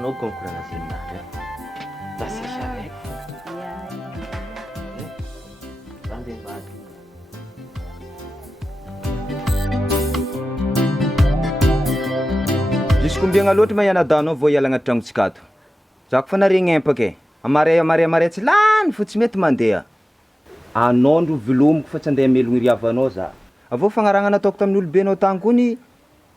Anao konkurana izay ninany tasesy araiky zany dia mivady Jusqu'au bien loatra ma ianadahnao vao hiala agnaty tragnotsika ato. Zako fa naregny empaka amare tsy lany fo tsy mety mandeha. Anao ndro vilomiko fa tsy andeha melogno iriavanao za. Avao fagnaragna nataoko tamin'ny olobenao tany kony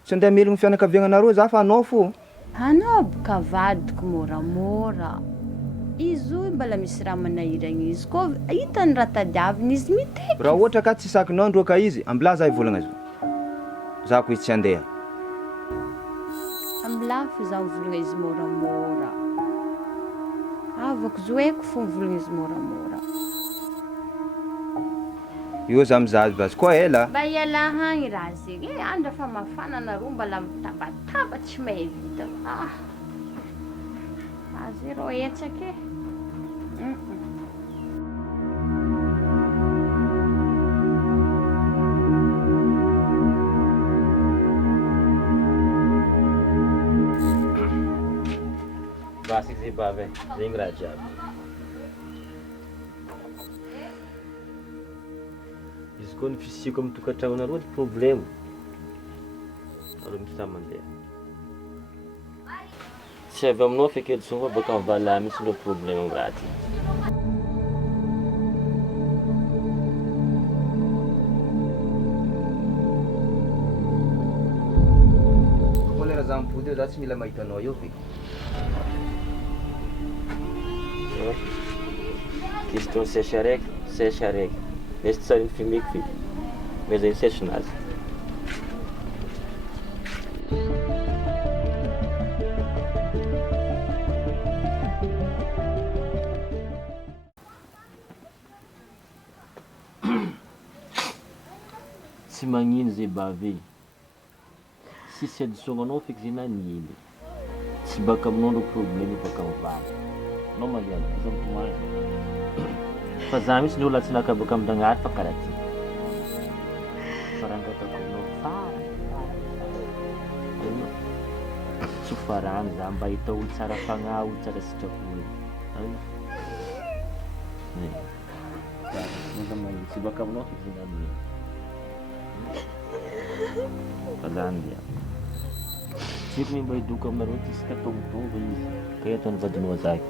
tsy andeha melogno fianakaviagnanareo za fa anao fo. Anao boka vadiko moramora. Izy io mbala misy raha manahiragna izy ko hitany raha tadiaviny izy mitety. Raha ohatra ka tsy sakinao ndroka izy, ambila za ivolagna izy. Zako izy tsy andeha. Ambilafo za mivolagna izy moramora. Avako zoeko fo mivolagna izy moramora. Io za mizaly vazy koa ela. Mba hiala hagny raha zegny. Andra fa mafana nareo mbala mitabataba tsy mahay vita. Azy rô etsaka e. Vasy zay bavy zegny raha jiaby. Izy koa ny fisiko amin'ny tokantragnonareo ny problemo. Alô misy sa mandeha. Tsy avy aminao feky eto fa baka mivala misy ndreo problemo amin'ny raha ty. Kolera za mipody eo za tsy mila mahitanao eo ve. Question sèche araiky. Mesy tsara ny filmeko fi. Mais zay sèche nazy. Tsy magnino zay bavy. Sisy adisognanao feky zay naniny. Tsy baka aminao ndro problème baka mivady. Anao mariady za mitomazy. Fa za mihitsy ny olo tsy nakabaka amin'Dragnahary fa karaha ty. Farangatako aminao farany. Tsy farany za mba hita olo tsara fagnahy, olo tsara sitrapon'olo. Tsy baka aminao feky zay naniny. Fa zany dia. Tsiko mba hidoka aminareo ty isaka tombotombo izy. Ka eto ny vadinao zaka.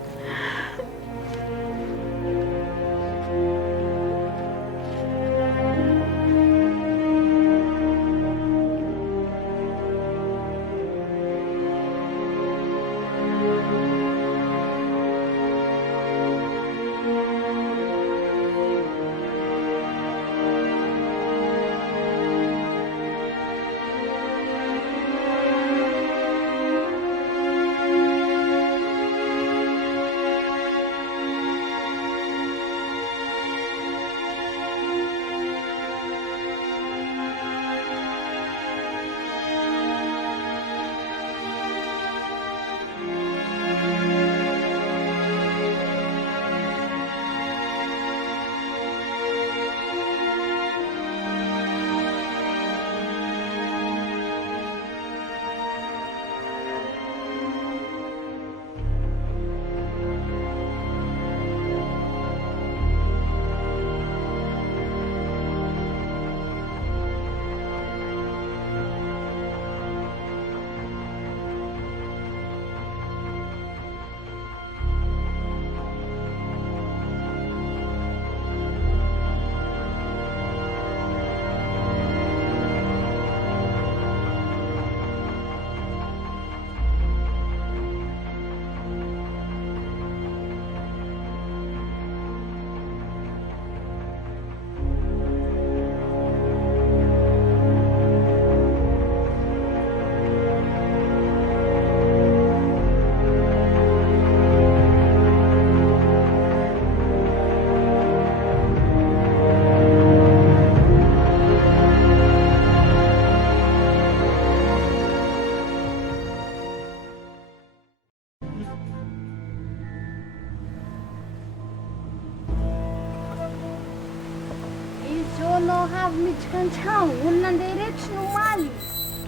aleonao havy miditra an-trano, olona andeha rehetra sy nomaly.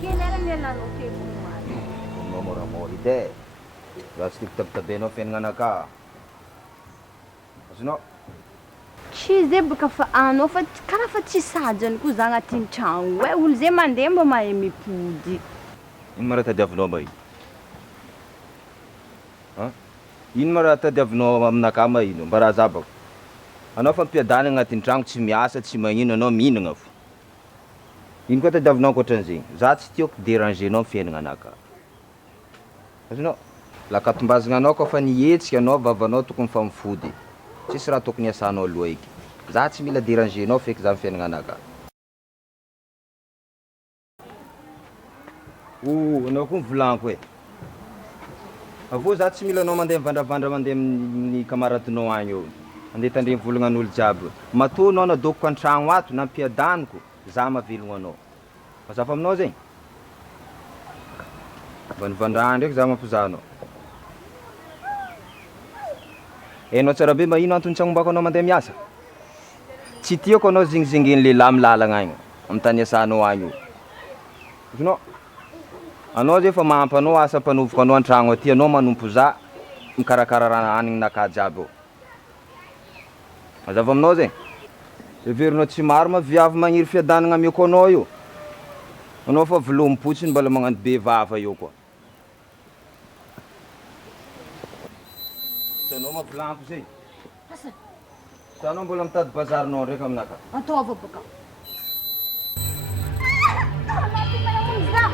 Kely ara ny alanao kely nomaly. Anao moramora ide. Raha tsy tiako tabitabenao fiainananaka. Azonao? Tsy zay baka fa anao fa karaha fa tsy sajany koa za agnatin'ny trano hoe olo zay mandeha mba mahay mipody. Ino ma raha tadiavinao ma ino? Ha? Ino ma raha tadiavinao aminaka ma ino? Mba raha zabako. Anao fa mpiadana agnatin'ny trano tsy miasa, tsy magnino, anao mihinagna fo. Ino koa tadiavinao ankoatran'izay? Za tsy tiako dérangenao amin'ny fiainananaka. Azonao? Lakatom-bazana anao koa fa nihetsika anao, vavanao tokony fa mifody. Tsisy raha tokony iasanao aloha eky. Za tsy mila dérangenao feky za amin'ny fiainananaka. Anao koa mivolanko e. Avô za tsy mila anao mandeha mivandravandra mandeha amin'ny kamaradinao agny eo. Andeha tandreny volagnan'olo jiaby. Matoa anao nadokoko an-tragno ato, nampiadaniko, za mahavelogno anao. Mazafa aminao zegny? Mba nivandrà ndraiky za mampizahanao. Hainao tsara be ma ino antony tsy agnombako anao mandeha miasa? Tsy tiako anao zingizingen'ny lehilahy amin'ny lalagna agny, amin'ny tany iasanao agny io. Azonao? Anao zay fa mahampy anao asa mpanovoko anao an-tragno aty, anao manompo za mikarakara raha haningnaka jiaby eo. Mazava aminao zegny? Heverinao tsy maro ma viavy magniry fiadanagna amiako anao io. Anao fa velom-potsiny mbola magnano be vava eo koa. Tsy anao mavilanko zay. Sa anao mbola mitady bazarinao ndraiky aminaka? Ataova baka. Mati pa yung za.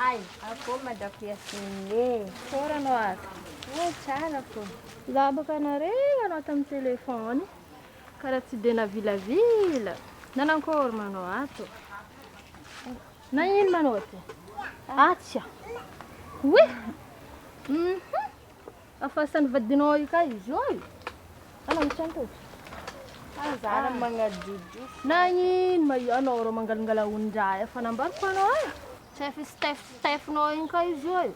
Ay, ako madapiasin'e. Fora anao ato. Tsara po. Za baka nareo anao tamin'ny telefony. Karaha tsy dia navilavila. Nanankory manao ato? Na ino manao ty? Atsia. Oui. Afasan'ny vadinao io ka izy io. Anao mitsanto. Anjara mga juju. Na ino ma io anao ro mangalangala ondraya fa nambariko anao ay. Stef-nao iny ka izy io.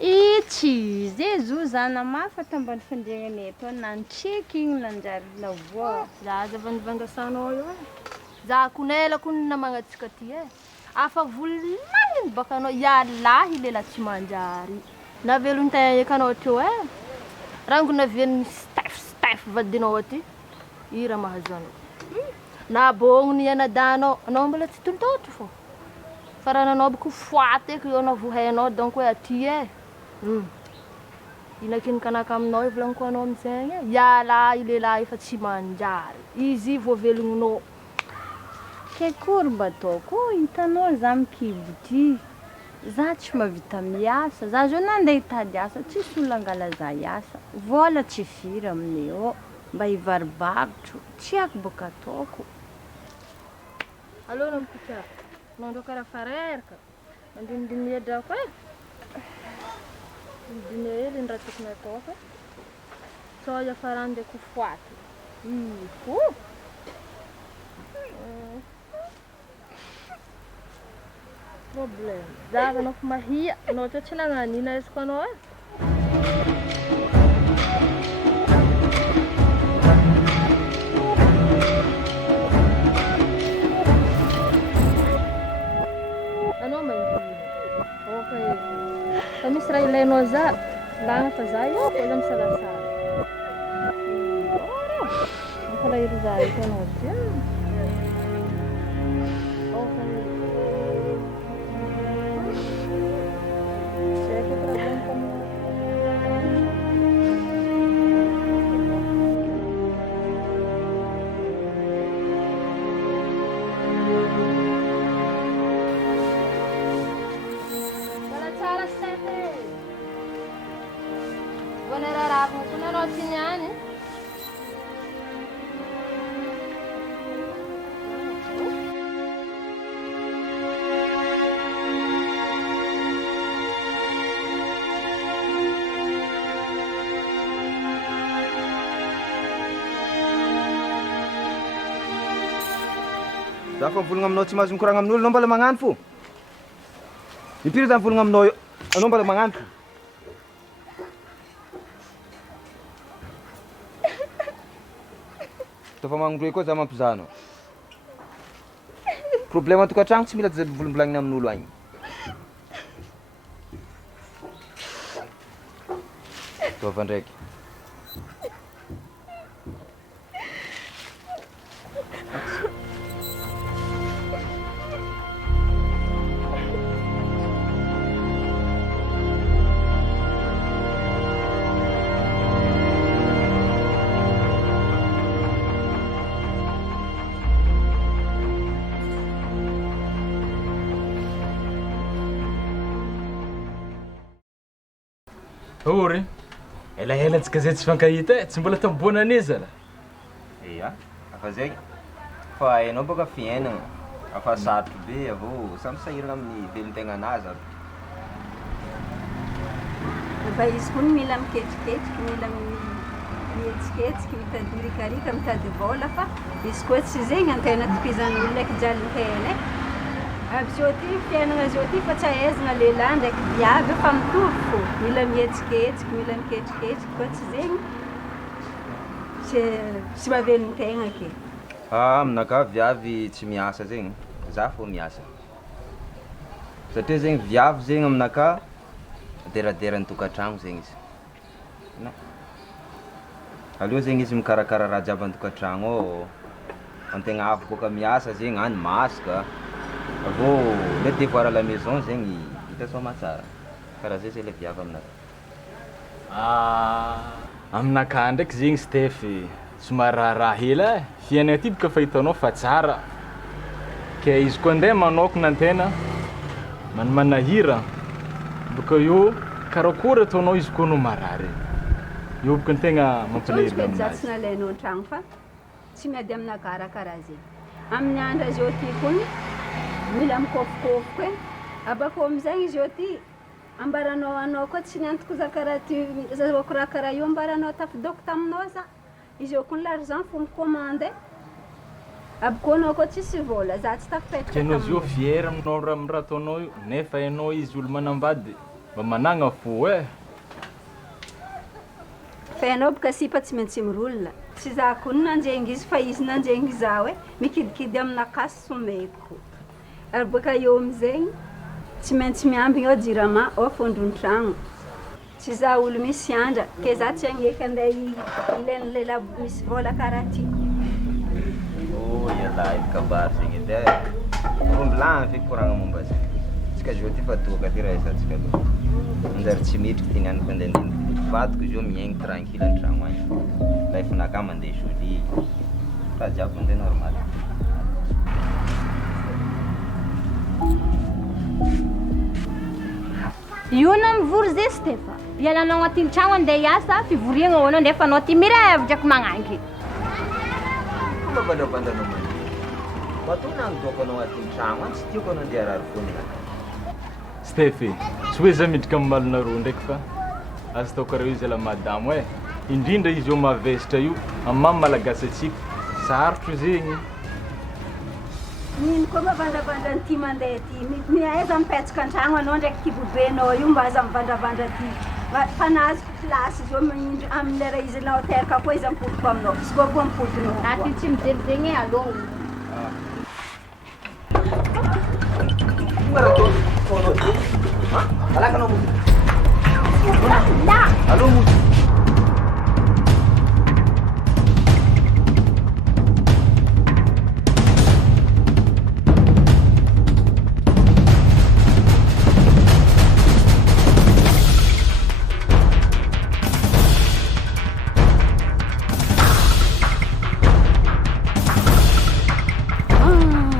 Itsy Zezu zana mafa tambany fandriagnany eto nancheck igny nanjary lavoa. Za zavandivangasanao io. Za kunela kunna mangatsika ty e. Afa volagny baka anao yalahy lela tsy manjary. Navelon-tegna ekanao teo e. Rango navian'ny stef vadinao aty. Ira mahazo anao. Nabôgnony anadanao. Anao mbola tsy tontotro fô. Farananao bako foaty eky io anao vohainao donc hoe aty e. Inakinkanaka aminao volagniko anao amizegny e. Yalahy lehilahy efa tsy manjary. Izy vao velogninao. Kekory mba ataoko? Hitanao za mikibo ty. Za tsy mahavita miasa. Za zao nandeha hitady asa tsisy olona angala za hiasa. Vola tsy firy aminay ao. Mba hivarobarotro. Tsy ako boka ataoko. Alô nampita. Nandro karaha fareraka. Andinindiny drako e. Andinindiny hely ny raha tokony atao fa. Sao iafarany dia kofoaty. Problème. Zava anao fa mahia. Anao tao tsy nagnanina esiko anao e. Anao mahia. Okay. Fa misy raha ilainao za. Lagna fa za io fa za misalasala. Mampalahiry za hitanao ty. Voanarararina koa nanao ty niany. Za fa volagna aminao tsy mahazo mikoragna amin'olo, anao mbola magnano fo. Impiry za volagna aminao io, anao mbola magnano fo. Tafa magnondroy koa za mampizaha anao. Problème tokantragno tsy mila volombolanina amin'olo agny. Taova ndraiky. Ory, elaela antsika zay tsy fankahita tsy mbola tamboana an'iza la. Ia, afa zay. Fa hainao boka fiainana, afa sarotro be avao samy sahirana amin'ny velon-tegna anazy aby. Fa izy koa mila miketriketriky, mila mihetsiketsika, mitady mirikarika, mitady vola fa izy koa tsy zegny an-tegna tohizan'olona ndraiky jalin-tegna. Aby zao ty fiainana zao ty fa tsy ahaizana lehilahy ndraiky viavy fa mitovy fô. Mila mihetsiketsika, mila miketriketriky koa tsy zegny tsy mahavelon-tegna ke. Aminakahy viavy tsy miasa zegny, za fô miasa. Satria zegny viavy zegny aminakahy deraderan'ny tokantragno zegny izy. Aleo zegny izy mikarakara raha jiaby an-tokantragno ao, an-tegna avy boka miasa zegny any masaka. Avô le devoir à la maison zegny hita soa matsara. Karaha zay le viavy aminakahy. Aminakahy ndraiky zegny Stefy somary raharaha hela e. Fiainana ty boka fahitanao fa tsara. Ke izy koa andeha manokana an-tena manahira. Boka eo karakory ataonao izy koa no marary. Io boka an-tegna mampalahelo aminazy. Tsy nalainao an-tragno fa tsy miady aminakahy karaha zegny. Amin'ny andra zao ty koa mila mikôfikôfiky e. Abakô amizay izy io ty ambaranao anao koa tsy niantoko za karaha ty zazako raha karaha io ambaranao tafidoko taminao za. Izy io koa l'argent fo micommande. Abakô anao koa tsisy vola za tsy tafipetaka taminao. Ianao zio fiera aminao raha ataonao io nefa ianao izy olo manambady mba managna fo e. Fa ianao boka sipa tsy maintsy mirolona. Tsy za koa nanjengy izy fa izy nanjengy zaho e. Mikidikidy aminakahy someko. Ary boka eo amizay tsy maintsy miambigna ao jirama ao fondron-tragno. Tsy za olo misy andra ke za tsy agneky andeha ilain'ny lehilahy misy vola karaha ty. Ialahy kabary zegny edy e. Rombolagna feky koragna momba azy. Tsika zao ty fa toaka ty raha isantsika aloha. Manjary tsy metriky ty niany fa andeha vadiko izy io miaigny tranquille an-tragno agny. Laifinakahy mandeha joli. Raha jiaby mandeha normal. Io na mivory zay Stefa. Ialanao agnatin'ny tragno andeha hiasa, fivoriagna hoanao nefa anao ty mirava draky magnangy. Mabandabandanao mandeha. Matoa nagnodoko anao agnatin'ny tragno any tsy tiako anao andeha arary foana. Stefy, tsy hoe za miditra amin'ny malona roa ndraiky fa azo tao karaha io zala madamo e. Indrindra izy io mavesitra io amin'ny malagasy atsika sarotro zegny. Nino koa mavandravandra ty mandeha ty. Miaiza mipetraka an-tragno anao ndraiky kibobenao io mba aza mivandravandra ty. Fa nazoko plasy izy io amin'ny lera izy nao teraka koa izy ampodiko aminao. Sy koa koa ampodinao. Aty tsy mijery zegny e alôha. Alaka anao moa. Da! Alô moa.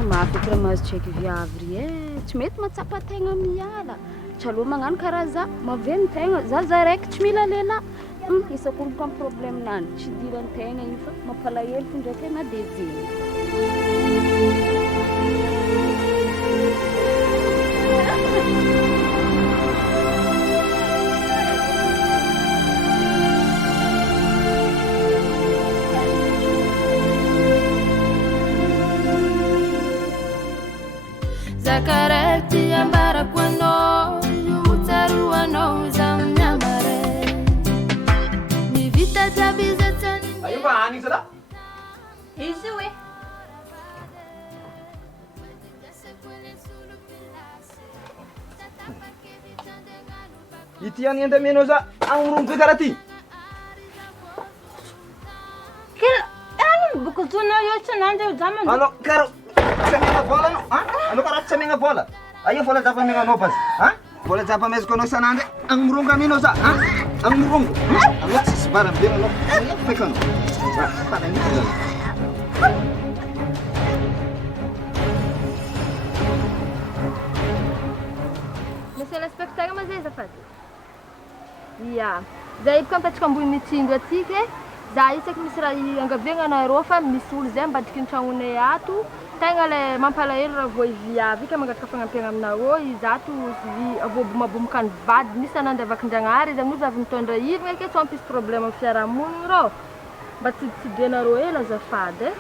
Mahafaka mahazo tsaiky viavy ry e. Tsy mety matsapa tegna miala. Tsy alô magnano karaha za, maventy tegna. Za raiky tsy mila lehilahy. Isako ny problème-nany tsy diran-tegna io fa mampalahelo ndraiky na dia zegny. Zakarati ambara kwano yutaru ano zamnyamare ni vita tabiza tani Ayo ba ani sada? Izy hoe Ity ani anda meno za ang rung karati. kila ano bukuzuna yote nanje zaman Ano karo semena bola no? Ha? Ano karo semena bola? Ayo bola japa menga nopas. Ha? Bola japa mes kono sanande ang rung kamino za. Ha? Ang rung. Ang sis para bino no. Ayo pekono. Ba, para ni. Monsieur l'inspecteur mazeza fady ia zay bikampatrika ambony mitsingo atsika za isaky misy raha angaviagna anareo fa misy olo zay mbadiky ny tragnonay ato tegna le mampalahelo raha vao iviavy ka mangataka fagnampiagna aminareo izato voabomabomaka ny vady misy anandy avakin-dragnahary izy amin'io avy mitondra ivagna ake tsy ampisy problème amin'ny fiarahamonigny rô mba tsiditsidrenareo hela azafady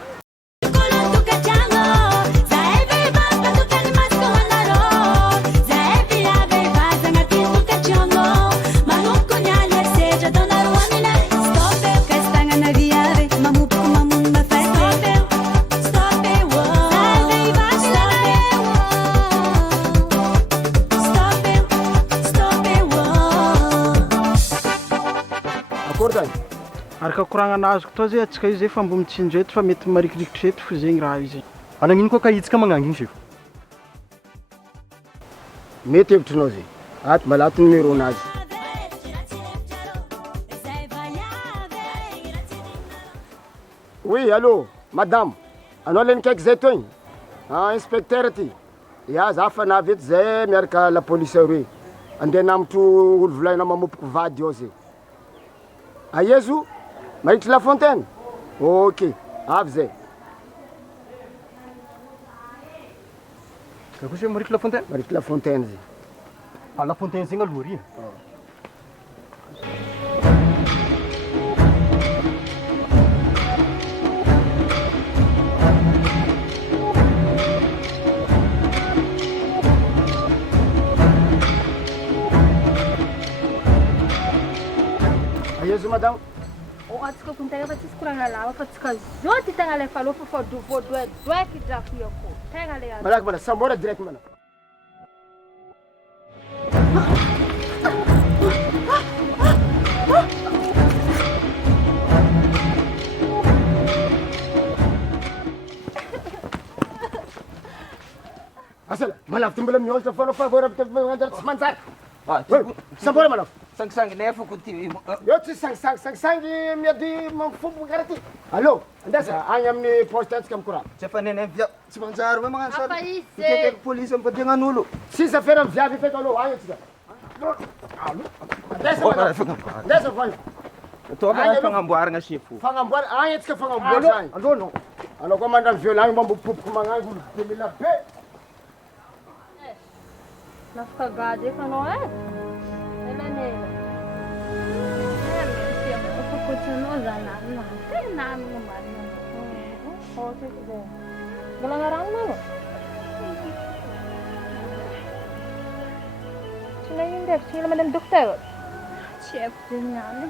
Araka koragna anazoko tao zay atsika io zay fa mbo mitsinjo eto fa mety marikirikitra eto fo zegny raha io zay. Anagnino koa ka itsika magnanginy sefo? Mety hevitrinao zay. Ato malato numéro nazy. Oui, allô, madame. Anao le nikaiky zay toy? Inspecteur ty. Ya, za fa navy eto zay miaraka la police aroe. Andeha namitro olo volaina mamopoky vady ao zay. Aiezo? Maritry La Fontaine? Ok, avy zay. Ka kosa Maritry La Fontaine? Maritry La Fontaine zay. Ah, La Fontaine zegny aloha ry. Aiezo madame? atsika ko tegna fa tsisy koragna lava fa tsika zao ty tegna le falofa fa voadoedoeky drafiako tegna le Malaky bala, sambora direct mana. Asal, malaf timbala mihosa fa no favor ab mandar tsmanzak. Sambora malaf. Sang nefa ko ti. Yo tsy sang miady mamfombo karati. Allo, andesa agny amin'ny poste atsika mikora. Tsy fa nene via. Tsy manjary hoe magnano Apa sary. izy? Ikeke police ampadegnan'olo. Sisa fera miviavy feto allo agny atsika. Allo. Andesa malaf. Andesa voy. To ka fagnamboaragna sefo. Fagnamboara agny atsika fagnamboara agny. Allo no. Allo ko mandra violent mambopopoka magnango demila be. nafakagady efa anao elanela Kokotanao zanany na tena amina marina. ohatra zay galagna rano mano tsy naino ndraiky tsy mila mandeha amin'ny dokotera Tsy haiko zegny any.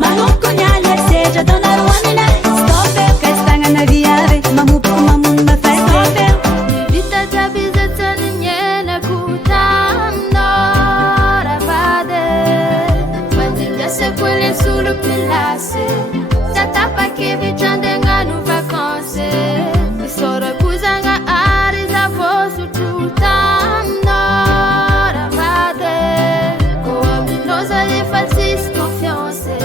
Manoko nyale seja dona ruanina Stop kastanga na viave mamupuku mamun mafai Stop vita jabiza tani nyena kutano ravade Mandinga se quelle sul pilase Satapa che vicende nganu vacanze Misora kuzanga ariza vosu tutano ravade Koa minosa e falsis confiance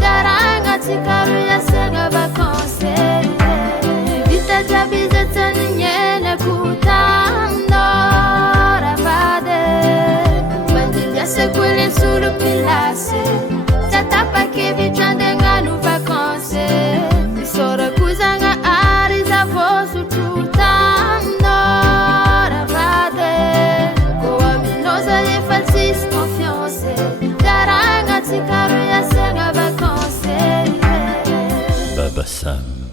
Daranga tikaru ya senga FM.